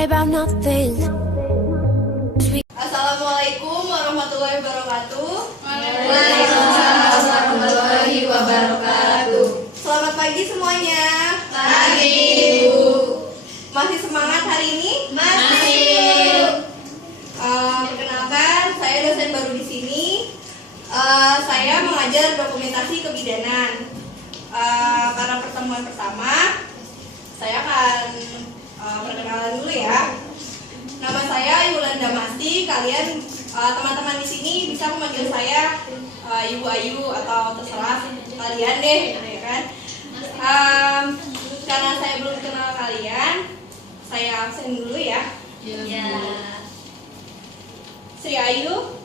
worry about nothing. Assalamualaikum warahmatullahi wabarakatuh. Waalaikumsalam warahmatullahi wabarakatuh. Selamat pagi semuanya. Pagi, Ibu. Masih semangat hari ini? Masih. Perkenalkan, saya dosen baru di sini. Saya mengajar dokumentasi kebidanan. Karena pertemuan pertama, saya akan perkenalan dulu ya. Nama saya Yulanda Masti. Kalian teman-teman di sini bisa memanggil saya Ibu Ayu atau terserah kalian deh, ya kan? Karena saya belum kenal kalian, saya absen dulu ya. Ya. Sri Ayu,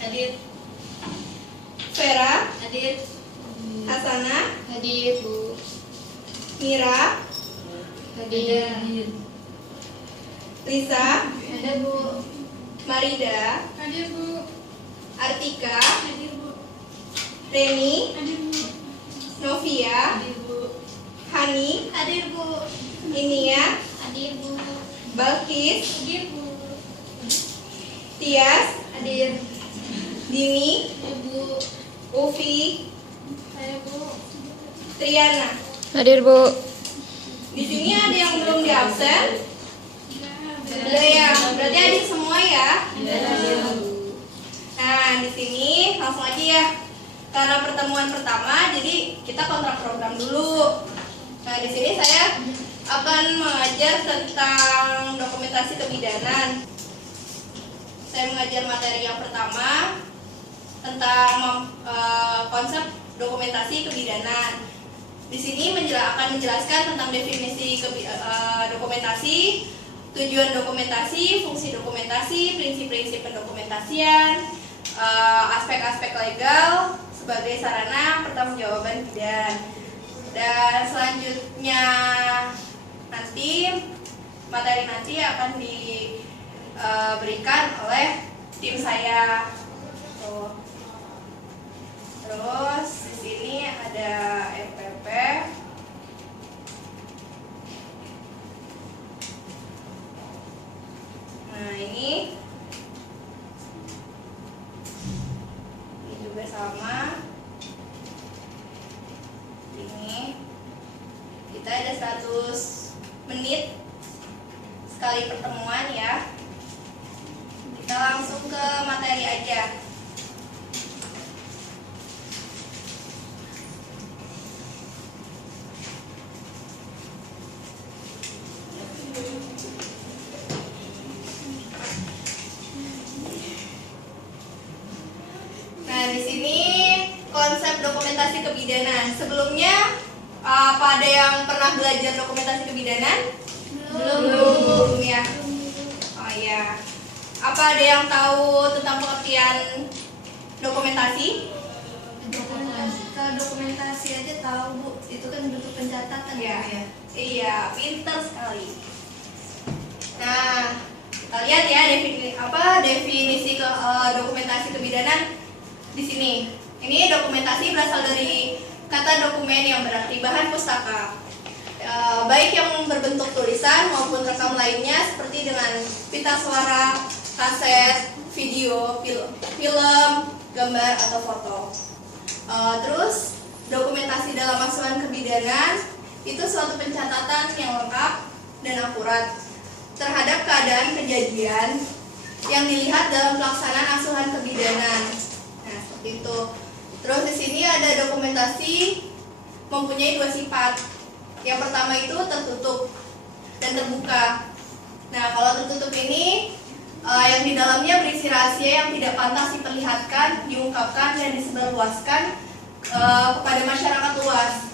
Hadir. Vera, Hadir. Hasanah, Hadir, Bu. Mira, Hadir. Lisa, Ada, Bu. Marida, Hadir, Bu. Artika, Hadir, Bu. Reni, Hadir, Bu. Novia, Hadir, Bu. Hani, Hadir, Bu. Inia, Hadir, Bu. Balkis, Hadir, Bu. Tias, Hadir. Dini, Ibu. Ufi, Saya, Bu. Triana. Hadir, Bu. Di sini ada yang belum di absen? Ada ya, berarti adik semua ya. Nah, di sini langsung aja ya. Karena pertemuan pertama, jadi kita kontrak program dulu. Nah, di sini saya akan mengajar tentang dokumentasi kebidanan. Saya mengajar materi yang pertama tentang konsep dokumentasi kebidanan. Di sini akan menjelaskan tentang definisi dokumentasi, tujuan dokumentasi, fungsi dokumentasi, prinsip-prinsip pendokumentasian, aspek-aspek legal sebagai sarana pertanggungjawaban bidan. Dan selanjutnya materi nanti akan diberikan oleh tim saya. Terus di sini ada RPP. Nah, ini juga sama. Ini kita ada 100 menit sekali pertemuan ya. Kita langsung ke materi aja. Nah, di sini konsep dokumentasi kebidanan. Sebelumnya, apa ada yang pernah belajar dokumentasi kebidanan? Belum ya. Oh ya. Apa ada yang tahu tentang pengertian dokumentasi? Kalau dokumentasi aja tahu, Bu. Itu kan bentuk pencatatan Ya. ya. Iya, pinter sekali. Nah, kita lihat ya definisi dokumentasi kebidanan di sini. Ini dokumentasi berasal dari kata dokumen yang berarti bahan pustaka, baik yang berbentuk tulisan maupun rekam lainnya seperti dengan pita suara, kaset, video, film, gambar atau foto. Terus dokumentasi dalam asuhan kebidanan itu suatu pencatatan yang lengkap dan akurat terhadap keadaan kejadian yang dilihat dalam pelaksanaan asuhan kebidanan. Nah, seperti itu. Terus di sini ada dokumentasi mempunyai 2 sifat. Yang pertama itu tertutup dan terbuka. Nah, kalau tertutup ini yang di dalamnya berisi rahasia yang tidak pantas diperlihatkan, diungkapkan dan disebarluaskan kepada masyarakat luas.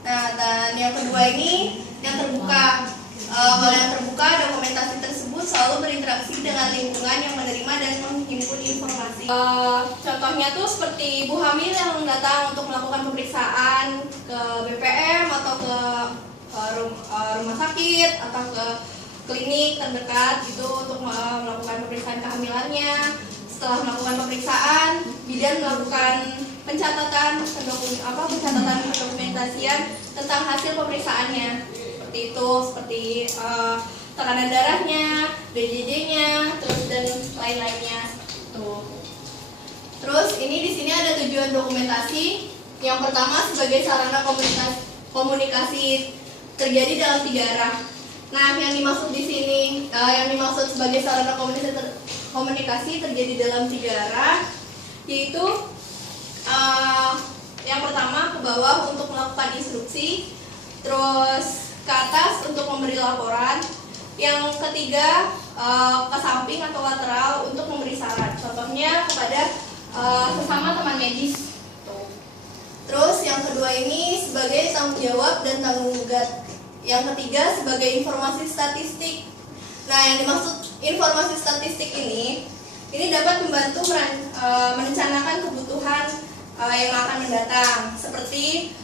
Nah, dan yang kedua ini yang terbuka. Kalau yang terbuka, dokumentasi tersebut selalu berinteraksi dengan lingkungan yang menerima dan menghimpun informasi. Contohnya tuh seperti ibu hamil yang datang untuk melakukan pemeriksaan ke BPM atau ke rumah sakit atau ke klinik terdekat gitu untuk melakukan pemeriksaan kehamilannya. Setelah melakukan pemeriksaan, bidan melakukan pencatatan pendokumentasian tentang hasil pemeriksaannya. Seperti itu, seperti tekanan darahnya, BJJ-nya, terus dan lain-lainnya. Tuh. Terus ini di sini ada tujuan dokumentasi. Yang pertama sebagai sarana komunikasi terjadi dalam 3 arah. Nah, yang dimaksud di sini, yang dimaksud sebagai sarana komunikasi terjadi dalam 3 arah, yaitu yang pertama ke bawah untuk melakukan instruksi, terus ke atas untuk memberi laporan, yang ketiga ke samping atau lateral untuk memberi saran. Contohnya kepada sesama teman medis. Terus yang kedua ini sebagai tanggung jawab dan tanggung gugat. Yang ketiga sebagai informasi statistik. Nah, yang dimaksud informasi statistik ini dapat membantu merencanakan kebutuhan yang akan mendatang, seperti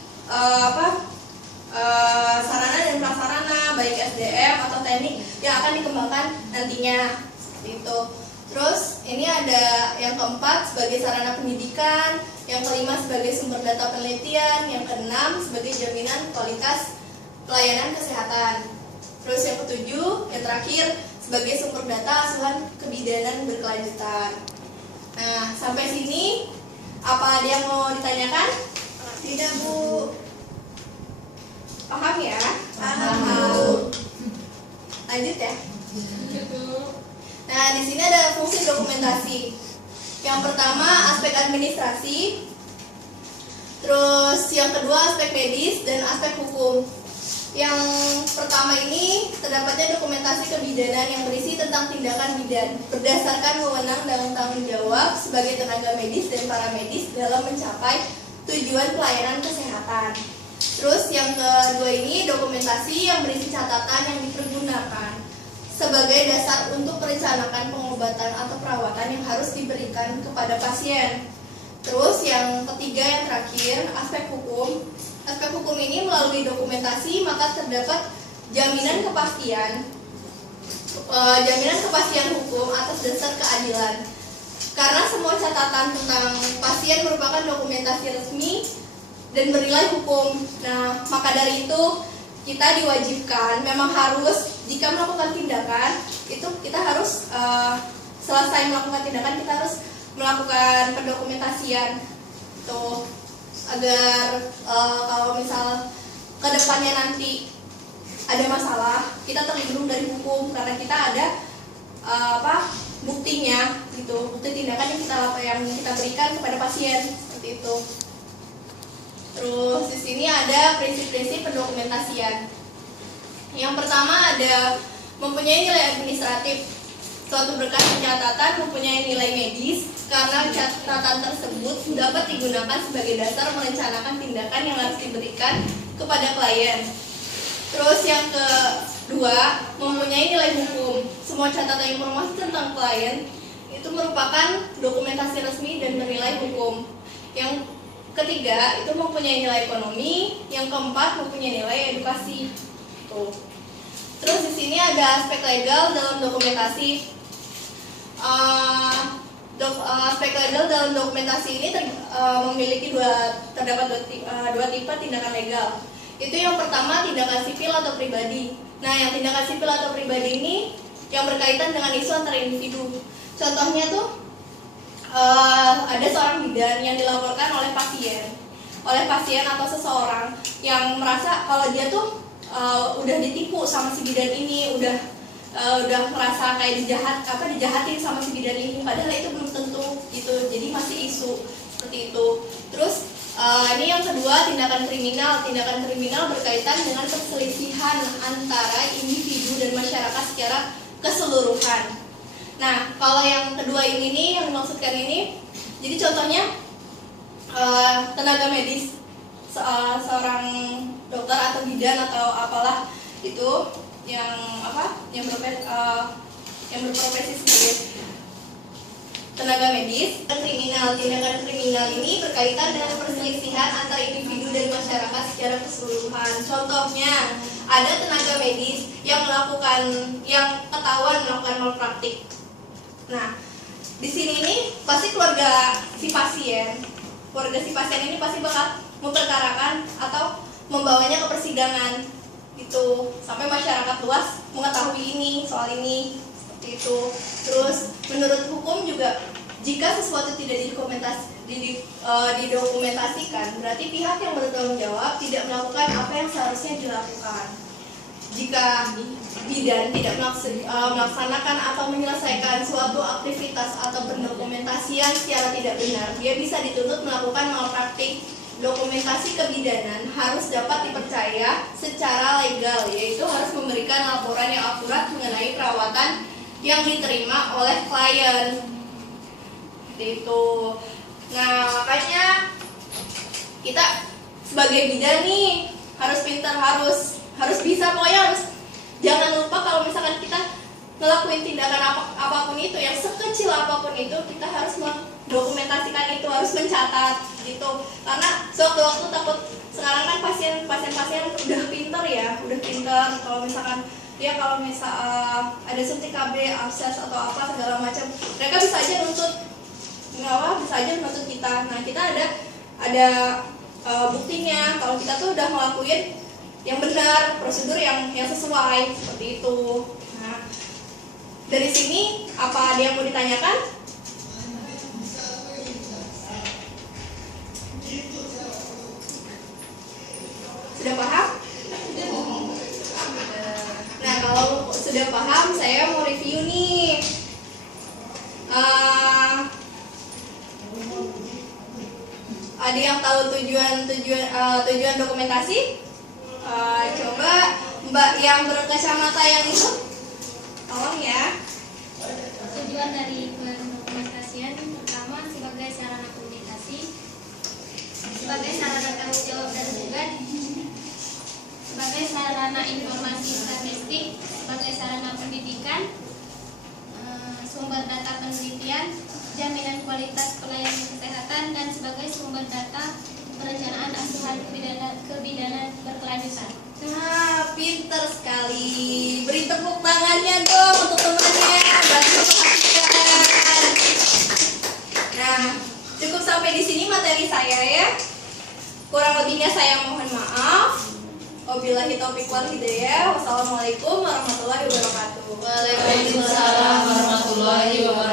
sarana dan prasarana baik SDM atau teknik yang akan dikembangkan nantinya, seperti itu. Terus ini ada yang keempat sebagai sarana pendidikan, yang kelima sebagai sumber data penelitian, yang keenam sebagai jaminan kualitas pelayanan kesehatan. Terus yang ketujuh, yang terakhir sebagai sumber data asuhan kebidanan berkelanjutan. Nah, sampai sini apa ada yang mau ditanyakan? Tidak, Bu. Paham ya? Paham. Lanjut ya. Nah, di sini ada fungsi dokumentasi. Yang pertama aspek administrasi, terus yang kedua aspek medis dan aspek hukum. Yang pertama ini terdapatnya dokumentasi kebidanan yang berisi tentang tindakan bidan berdasarkan wewenang dan tanggung jawab sebagai tenaga medis dan paramedis dalam mencapai tujuan pelayanan kesehatan. Terus yang kedua ini dokumentasi yang berisi catatan yang dipergunakan sebagai dasar untuk merencanakan pengobatan atau perawatan yang harus diberikan kepada pasien. Terus yang ketiga yang terakhir aspek hukum. Aspek hukum ini melalui dokumentasi maka terdapat jaminan kepastian hukum atas dasar keadilan. Karena semua catatan tentang pasien merupakan dokumentasi resmi dan bernilai hukum. Nah, maka dari itu kita diwajibkan, memang harus jika melakukan tindakan itu kita harus selesai melakukan tindakan kita harus melakukan pendokumentasian tuh, agar kalau misal kedepannya nanti ada masalah kita terlindung dari hukum karena kita ada buktinya gitu, bukti tindakan yang kita berikan kepada pasien seperti itu. Terus di sini ada prinsip-prinsip pendokumentasian. Yang pertama ada mempunyai nilai administratif. Suatu berkas pencatatan mempunyai nilai medis karena catatan tersebut dapat digunakan sebagai dasar merencanakan tindakan yang harus diberikan kepada klien. Terus yang kedua mempunyai nilai hukum. Semua catatan informasi tentang klien itu merupakan dokumentasi resmi dan bernilai hukum. Yang ketiga itu mempunyai nilai ekonomi, yang keempat mempunyai nilai edukasi. Tuh. Terus di sini ada aspek legal dalam dokumentasi. Aspek legal dalam dokumentasi ini memiliki terdapat dua tipe tindakan legal. Itu yang pertama tindakan sipil atau pribadi. Nah, yang tindakan sipil atau pribadi ini yang berkaitan dengan isu antar individu. Contohnya tuh ada seorang bidan yang dilaporkan oleh pasien atau seseorang yang merasa kalau dia tuh udah ditipu sama si bidan ini, udah merasa kayak dijahatin sama si bidan ini, padahal itu belum tentu gitu, jadi masih isu seperti itu. Terus ini yang kedua tindakan kriminal berkaitan dengan perselisihan antara individu dan masyarakat secara keseluruhan. Nah, kalau yang kedua ini nih, yang dimaksudkan ini, jadi contohnya tenaga medis, seorang dokter atau bidan atau apalah itu yang berprofesi sebagai tenaga medis. Tindakan kriminal ini berkaitan dengan perselisihan antara individu dan masyarakat secara keseluruhan. Contohnya ada tenaga medis yang ketahuan melakukan malpraktik. Nah, di sini ini pasti keluarga si pasien ini pasti bakal memperkarakan atau membawanya ke persidangan. Gitu, sampai masyarakat luas mengetahui ini soal ini seperti itu. Terus menurut hukum juga jika sesuatu tidak didokumentasikan, berarti pihak yang bertanggung jawab tidak melakukan apa yang seharusnya dilakukan. Jika bidan tidak melaksanakan atau menyelesaikan suatu aktivitas atau pendokumentasian secara tidak benar, dia bisa dituntut melakukan malpraktik. Dokumentasi kebidanan harus dapat dipercaya secara legal, yaitu harus memberikan laporan yang akurat mengenai perawatan yang diterima oleh klien. Itu. Nah, makanya kita sebagai bidan nih harus pintar, harus bisa, pokoknya harus jangan lupa kalau misalkan kita ngelakuin tindakan apapun itu, yang sekecil apapun itu, kita harus mendokumentasikan itu, harus mencatat gitu. Karena sewaktu-waktu takut, sekarang kan pasien udah pintar ya, kalau misalkan dia ada suntik KB, abses atau apa segala macam, mereka bisa aja nuntut kita. Nah, kita ada buktinya kalau kita tuh udah ngelakuin yang benar, prosedur yang sesuai seperti itu. Nah, dari sini apa ada yang mau ditanyakan? Sudah paham? Nah, kalau sudah paham, saya mau review nih. Ada yang tahu tujuan dokumentasi? Coba Mbak yang berkacamata yang itu, tolong ya. Tujuan dari pendokumentasian pertama sebagai sarana komunikasi, sebagai sarana tanggung jawab dan tugas, sebagai sarana informasi statistik, sebagai sarana pendidikan, sumber data penelitian, jaminan kualitas pelayanan kesehatan, dan sebagai sumber data perencanaan asuhan kebidanan berkelanjutan. Nah, pinter sekali. Beri tepuk tangannya dong untuk temannya. Bantu perhatikan. Nah, cukup sampai di sini materi saya ya. Kurang lebihnya saya mohon maaf. Wabillahi taufiq wal hidayah. Wassalamualaikum warahmatullahi wabarakatuh. Waalaikumsalam warahmatullahi wabarakatuh.